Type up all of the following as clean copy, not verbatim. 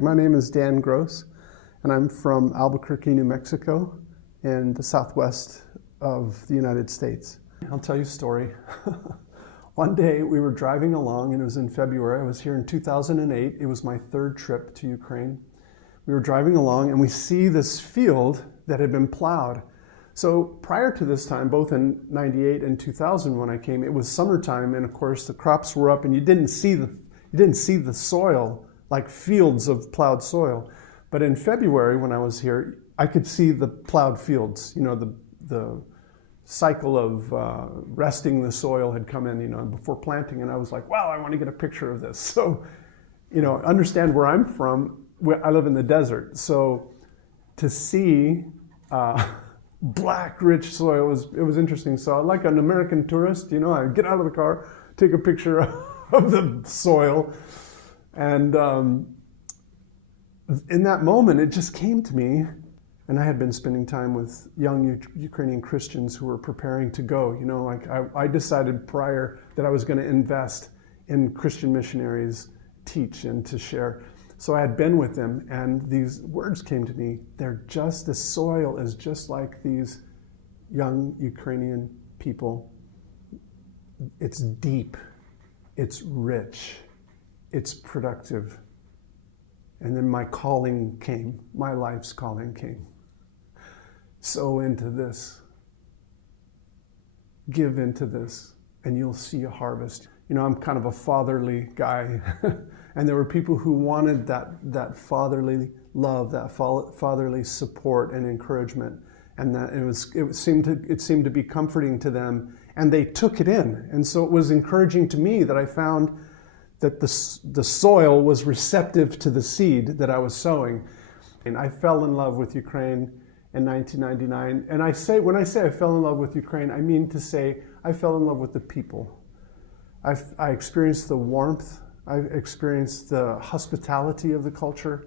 My name is Dan Gross, and I'm from Albuquerque, New Mexico, in the southwest of the United States. I'll tell you a story. One day we were driving along, and it was in February. I was here in 2008. It was my third trip to Ukraine. We were driving along, and we see this field that had been plowed. So prior to this time, both in 98 and 2000 when I came, it was summertime, and of course the crops were up, and you didn't see the soil, like fields of plowed soil. But in February when I was here, I could see the plowed fields. You know, the cycle of resting the soil had come in, you know, before planting, and I was like, wow, I want to get a picture of this. So, you know, understand where I'm from. I live in the desert, so to see black, rich soil it was interesting. So, like an American tourist, you know, I get out of the car, take a picture of the soil, and in that moment, it just came to me. And I had been spending time with young Ukrainian Christians who were preparing to go. You know, like I decided prior that I was going to invest in Christian missionaries, teach and to share. So I had been with them, and these words came to me. The soil is just like these young Ukrainian people. It's deep, it's rich, it's productive. And then my calling came, my life's calling came. Sow into this, give into this, and you'll see a harvest. You know, I'm kind of a fatherly guy, and there were people who wanted that fatherly love, that fatherly support and encouragement, and that it seemed to be comforting to them, and they took it in. And so it was encouraging to me that I found that the soil was receptive to the seed that I was sowing. And I fell in love with Ukraine in 1999. And when I say I fell in love with Ukraine, I mean to say I fell in love with the people. I experienced the warmth. I experienced the hospitality of the culture.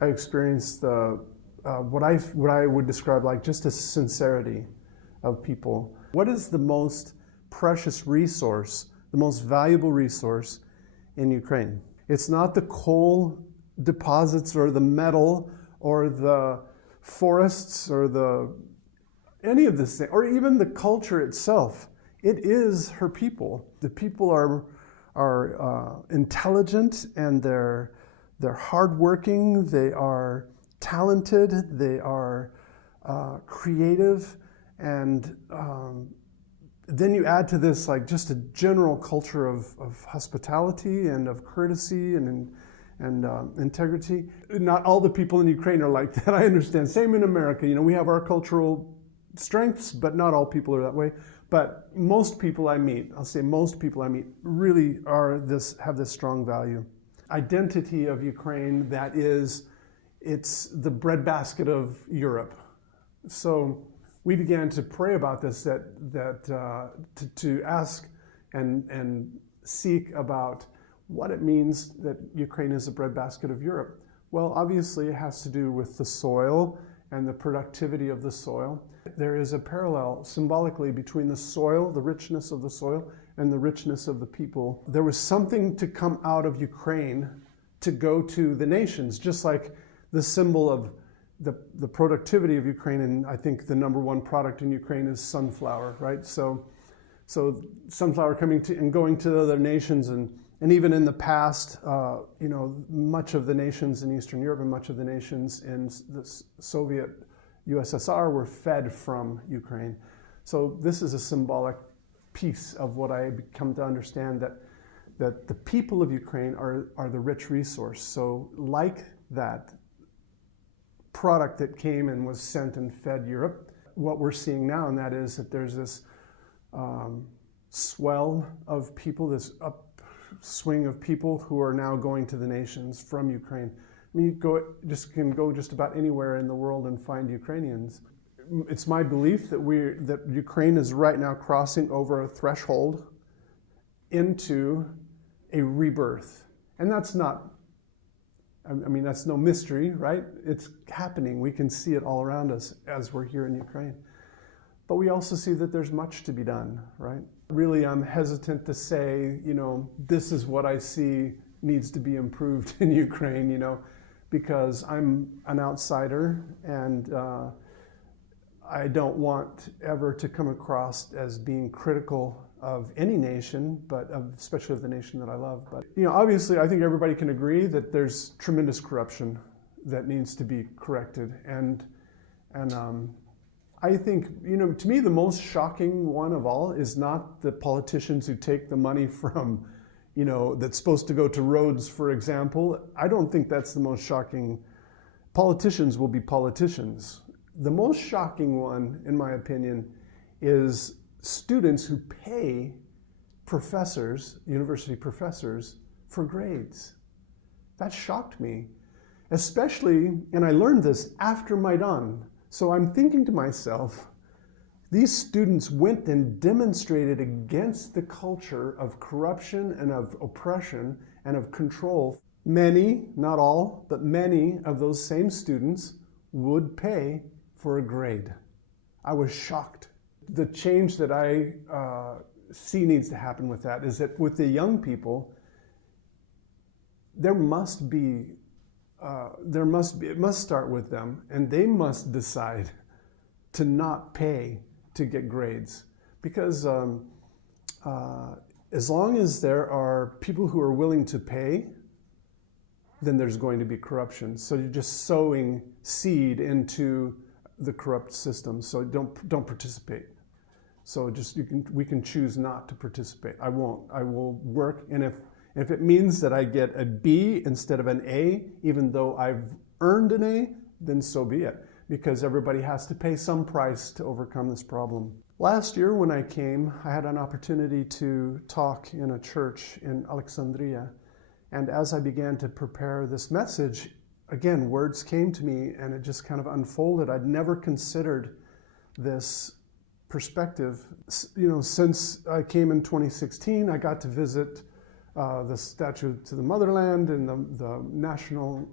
I experienced what I would describe like just a sincerity of people. What is the most precious resource, the most valuable resource in Ukraine? It's not the coal deposits or the metal or the forests or any of this thing, or even the culture itself. It is her people. The people are intelligent, and they're hardworking. They are talented. They are creative, and then you add to this like just a general culture of hospitality and of courtesy and integrity. Not all the people in Ukraine are like that, I understand. Same in America. You know, we have our cultural strengths, but not all people are that way. But most people I meet, I'll say most people I meet, really have this strong value. Identity of Ukraine, it's the breadbasket of Europe. So we began to pray about this, to ask and seek about what it means that Ukraine is a breadbasket of Europe. Well, obviously it has to do with the soil and the productivity of the soil. There is a parallel symbolically between the soil, the richness of the soil, and the richness of the people. There was something to come out of Ukraine to go to the nations, just like the symbol of the productivity of Ukraine, and I think the number one product in Ukraine is sunflower, right? So sunflower coming to and going to other nations, and even in the past, you know, much of the nations in Eastern Europe and much of the nations in the Soviet USSR were fed from Ukraine. So this is a symbolic piece of what I come to understand, that the people of Ukraine are the rich resource. So like that product that came and was sent and fed Europe, what we're seeing now, and that is that there's this swell of people, this upswing of people who are now going to the nations from Ukraine. I mean, you can go just about anywhere in the world and find Ukrainians. It's my belief that Ukraine is right now crossing over a threshold into a rebirth. And that's no mystery, right? It's happening. We can see it all around us as we're here in Ukraine. But we also see that there's much to be done, right? Really, I'm hesitant to say, you know, this is what I see needs to be improved in Ukraine, you know. because I'm an outsider, and I don't want ever to come across as being critical of any nation, but especially of the nation that I love. But obviously, I think everybody can agree that there's tremendous corruption that needs to be corrected, and I think, to me, the most shocking one of all is not the politicians who take the money from, that's supposed to go to roads, for example. I don't think that's the most shocking. Politicians will be politicians. The most shocking one, in my opinion, is students who pay professors, university professors, for grades. That shocked me, especially, and I learned this after Maidan. So I'm thinking to myself, these students went and demonstrated against the culture of corruption and of oppression and of control. Many, not all, but many of those same students would pay for a grade. I was shocked. The change that I see needs to happen with that is that with the young people, it must start with them, and they must decide to not pay to get grades. Because as long as there are people who are willing to pay, then there's going to be corruption. So you're just sowing seed into the corrupt system. So don't participate. So we can choose not to participate. I won't. I will work, and if it means that I get a B instead of an A, even though I've earned an A, then so be it, because everybody has to pay some price to overcome this problem. Last year when I came, I had an opportunity to talk in a church in Alexandria, and as I began to prepare this message, again, words came to me and it just kind of unfolded. I'd never considered this perspective. Since I came in 2016, I got to visit the Statue to the Motherland and the national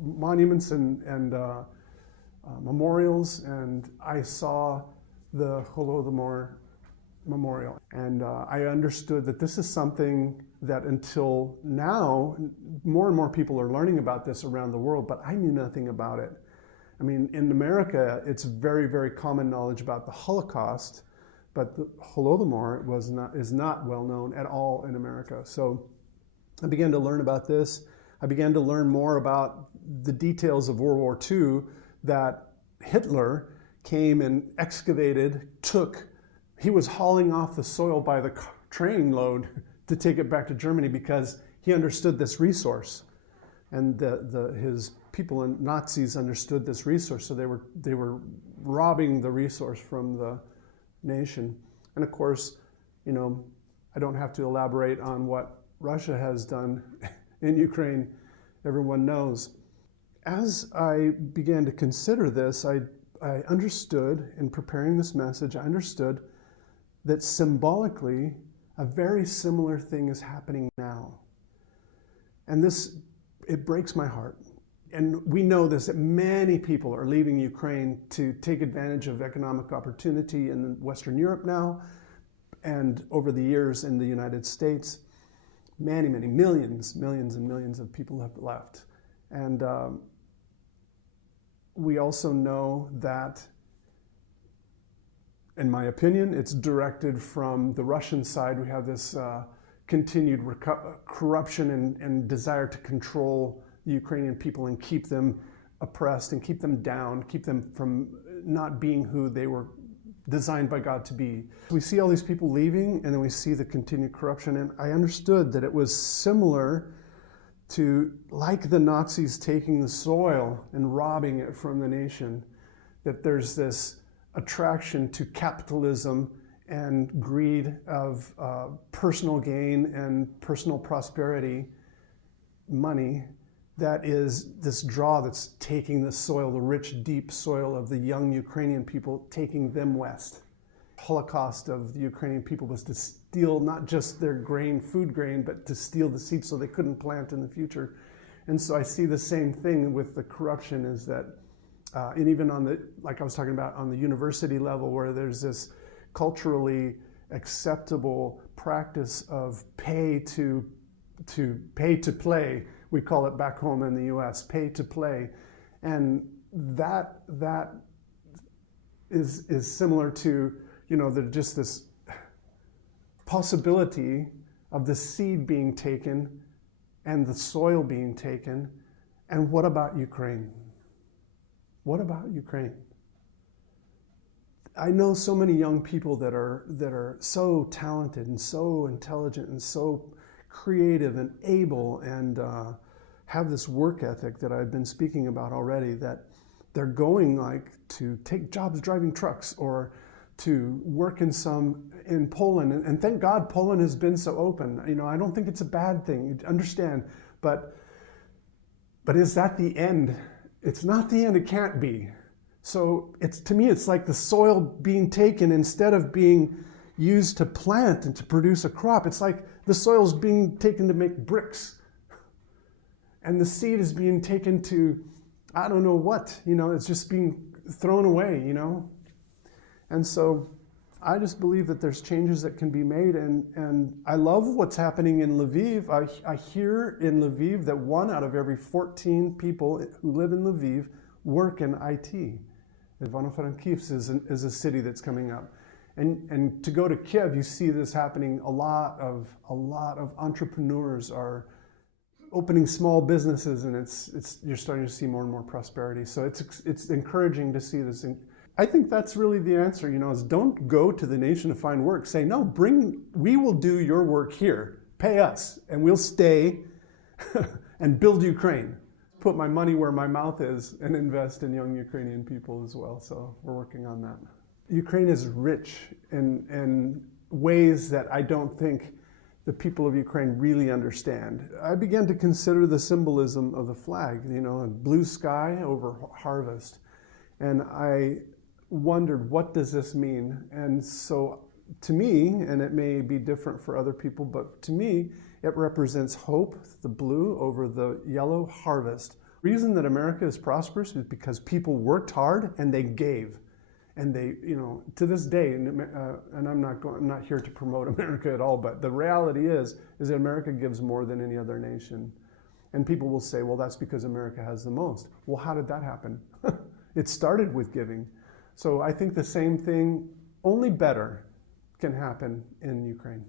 monuments and memorials, and I saw the Holodomor Memorial. And I understood that this is something that until now, more and more people are learning about this around the world, but I knew nothing about it. I mean, in America, it's very, very common knowledge about the Holocaust, but the Holodomor is not well known at all in America. So I began to learn about this. I began to learn more about the details of World War II, that Hitler came and excavated, he was hauling off the soil by the train load to take it back to Germany because he understood this resource. And his people and Nazis understood this resource, so they were robbing the resource from the nation. And of course, I don't have to elaborate on what Russia has done in Ukraine. Everyone knows. As I began to consider this, I understood, in preparing this message, I understood that symbolically, a very similar thing is happening now. And it breaks my heart. And we know this, that many people are leaving Ukraine to take advantage of economic opportunity in Western Europe now, and over the years in the United States, many millions and millions of people have left. And we also know that, in my opinion, it's directed from the Russian side. We have this continued corruption and desire to control the Ukrainian people and keep them oppressed and keep them down, keep them from not being who they were designed by God to be. We see all these people leaving, and then we see the continued corruption, and I understood that it was similar to, like the Nazis taking the soil and robbing it from the nation, that there's this attraction to capitalism and greed of personal gain and personal prosperity, money, that is this draw that's taking the soil, the rich, deep soil of the young Ukrainian people, taking them west. Holocaust of the Ukrainian people was to steal not just their grain, food grain, but to steal the seeds so they couldn't plant in the future. And so I see the same thing with the corruption, is that, and even on the, like I was talking about, on the university level, where there's this culturally acceptable practice of pay to play, we call it back home in the US, pay to play. And that is similar to, you know, just this possibility of the seed being taken and the soil being taken. And what about Ukraine? What about Ukraine? I know so many young people that are so talented and so intelligent and so creative and able and have this work ethic that I've been speaking about already, that they're going like to take jobs driving trucks or to work in Poland. And thank God Poland has been so open. You know, I don't think it's a bad thing, understand, but is that the end? It's not the end, it can't be. So to me, it's like the soil being taken instead of being used to plant and to produce a crop. It's like the soil's being taken to make bricks. And the seed is being taken to, I don't know what, you know, it's just being thrown away, you know. And so I just believe that there's changes that can be made. And I love what's happening in Lviv. I hear in Lviv that 1 out of every 14 people who live in Lviv work in IT. Ivano-Frankivsk is a city that's coming up. And to go to Kiev, you see this happening. A lot of entrepreneurs are opening small businesses, and you're starting to see more and more prosperity. So it's encouraging to see this. I think that's really the answer, you know, is don't go to the nation to find work. Say, no, we will do your work here. Pay us, and we'll stay and build Ukraine. Put my money where my mouth is and invest in young Ukrainian people as well. So we're working on that. Ukraine is rich in ways that I don't think the people of Ukraine really understand. I began to consider the symbolism of the flag, you know, a blue sky over harvest. And I wondered, what does this mean? And so to me, and it may be different for other people, but to me, it represents hope, the blue over the yellow harvest. The reason that America is prosperous is because people worked hard and they gave. And they, you know, to this day, and I'm not here to promote America at all, but the reality is that America gives more than any other nation. And people will say, well, that's because America has the most. Well, how did that happen? It started with giving. So I think the same thing, only better, can happen in Ukraine.